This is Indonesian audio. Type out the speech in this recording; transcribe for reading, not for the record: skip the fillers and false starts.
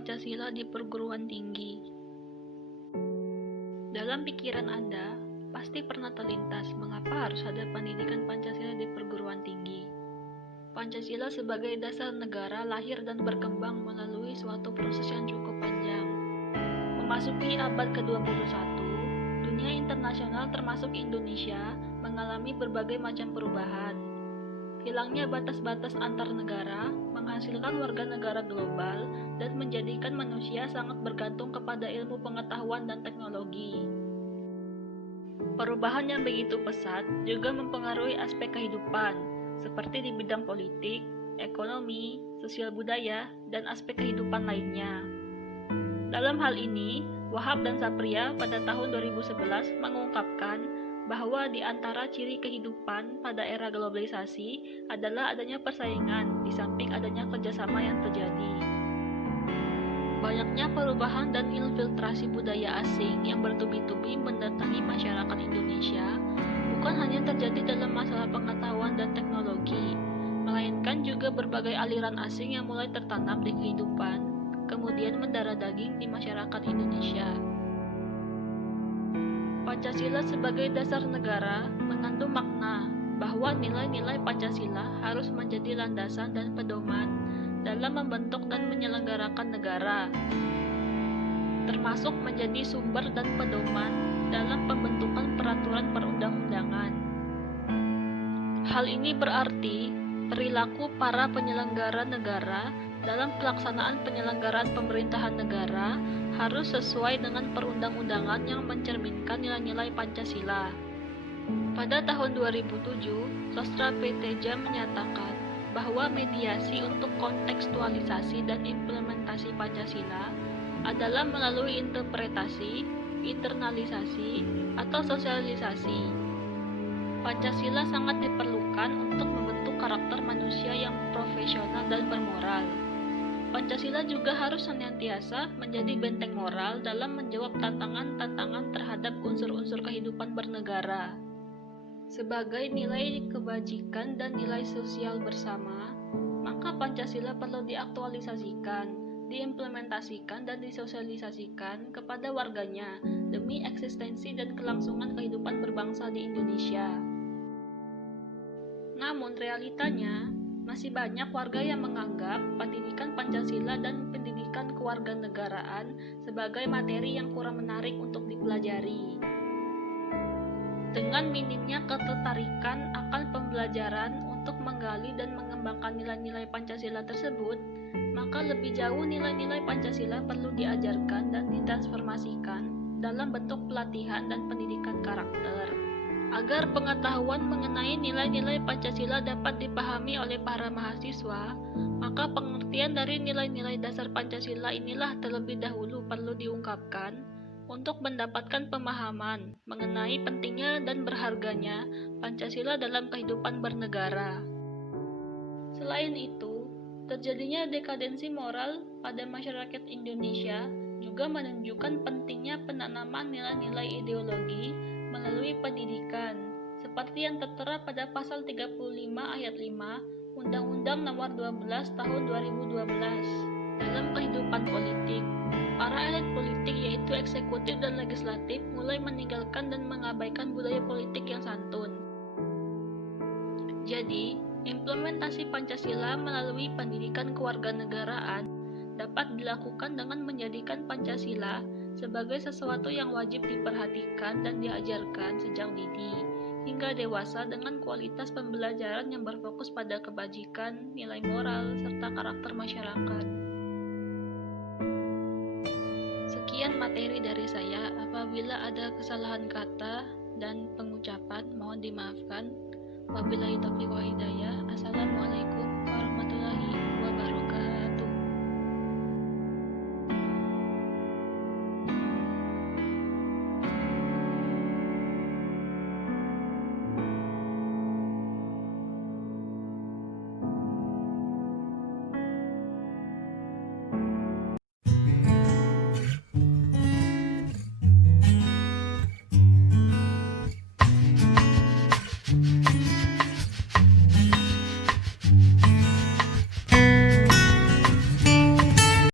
Pancasila di perguruan tinggi. Dalam pikiran Anda, pasti pernah terlintas mengapa harus ada pendidikan Pancasila di perguruan tinggi. Pancasila sebagai dasar negara lahir dan berkembang melalui suatu proses yang cukup panjang. Memasuki abad ke-21, dunia internasional termasuk Indonesia mengalami berbagai macam perubahan. Hilangnya batas-batas antar negara menghasilkan warga negara global dan menjadikan manusia sangat bergantung kepada ilmu pengetahuan dan teknologi. Perubahan yang begitu pesat juga mempengaruhi aspek kehidupan, seperti di bidang politik, ekonomi, sosial budaya, dan aspek kehidupan lainnya. Dalam hal ini, Wahab dan Sapria pada tahun 2011 mengungkapkan bahwa di antara ciri kehidupan pada era globalisasi adalah adanya persaingan di samping adanya kerjasama yang terjadi. Banyaknya perubahan dan infiltrasi budaya asing yang bertubi-tubi mendatangi masyarakat Indonesia bukan hanya terjadi dalam masalah pengetahuan dan teknologi, melainkan juga berbagai aliran asing yang mulai tertanam di kehidupan, kemudian mendarah daging di masyarakat Indonesia. Pancasila sebagai dasar negara mengandung makna bahwa nilai-nilai Pancasila harus menjadi landasan dan pedoman dalam membentuk dan menyelenggarakan negara, termasuk menjadi sumber dan pedoman dalam pembentukan peraturan perundang-undangan. Hal ini berarti perilaku para penyelenggara negara dalam pelaksanaan penyelenggaraan pemerintahan negara harus sesuai dengan perundang-undangan yang mencerminkan nilai-nilai Pancasila. Pada tahun 2007, Sostra PT JAM menyatakan bahwa mediasi untuk kontekstualisasi dan implementasi Pancasila adalah melalui interpretasi, internalisasi, atau sosialisasi. Pancasila sangat diperlukan untuk membentuk karakter manusia yang profesional dan bermoral. Pancasila juga harus senantiasa menjadi benteng moral dalam menjawab tantangan-tantangan terhadap unsur-unsur kehidupan bernegara. Sebagai nilai kebajikan dan nilai sosial bersama, maka Pancasila perlu diaktualisasikan, diimplementasikan dan disosialisasikan kepada warganya demi eksistensi dan kelangsungan kehidupan berbangsa di Indonesia. Namun realitanya, masih banyak warga yang menganggap pendidikan Pancasila dan pendidikan kewarganegaraan sebagai materi yang kurang menarik untuk dipelajari. Dengan minimnya ketertarikan akan pembelajaran untuk menggali dan mengembangkan nilai-nilai Pancasila tersebut, maka lebih jauh nilai-nilai Pancasila perlu diajarkan dan ditransformasikan dalam bentuk pelatihan dan pendidikan karakter. Agar pengetahuan mengenai nilai-nilai Pancasila dapat dipahami oleh para mahasiswa, maka pengertian dari nilai-nilai dasar Pancasila inilah terlebih dahulu perlu diungkapkan untuk mendapatkan pemahaman mengenai pentingnya dan berharganya Pancasila dalam kehidupan bernegara. Selain itu, terjadinya dekadensi moral pada masyarakat Indonesia juga menunjukkan pentingnya penanaman nilai-nilai ideologi melalui pendidikan, seperti yang tertera pada pasal 35 ayat 5 Undang-Undang Nomor 12 Tahun 2012. Dalam kehidupan politik, para elit politik yaitu eksekutif dan legislatif mulai meninggalkan dan mengabaikan budaya politik yang santun. Jadi, implementasi Pancasila melalui pendidikan kewarganegaraan dapat dilakukan dengan menjadikan Pancasila sebagai sesuatu yang wajib diperhatikan dan diajarkan sejak dini hingga dewasa dengan kualitas pembelajaran yang berfokus pada kebajikan, nilai moral, serta karakter masyarakat. Sekian materi dari saya. Apabila ada kesalahan kata dan pengucapan, mohon dimaafkan. Wabillahi taufiq wal hidayah. Assalamualaikum warahmatullahi wabarakatuh.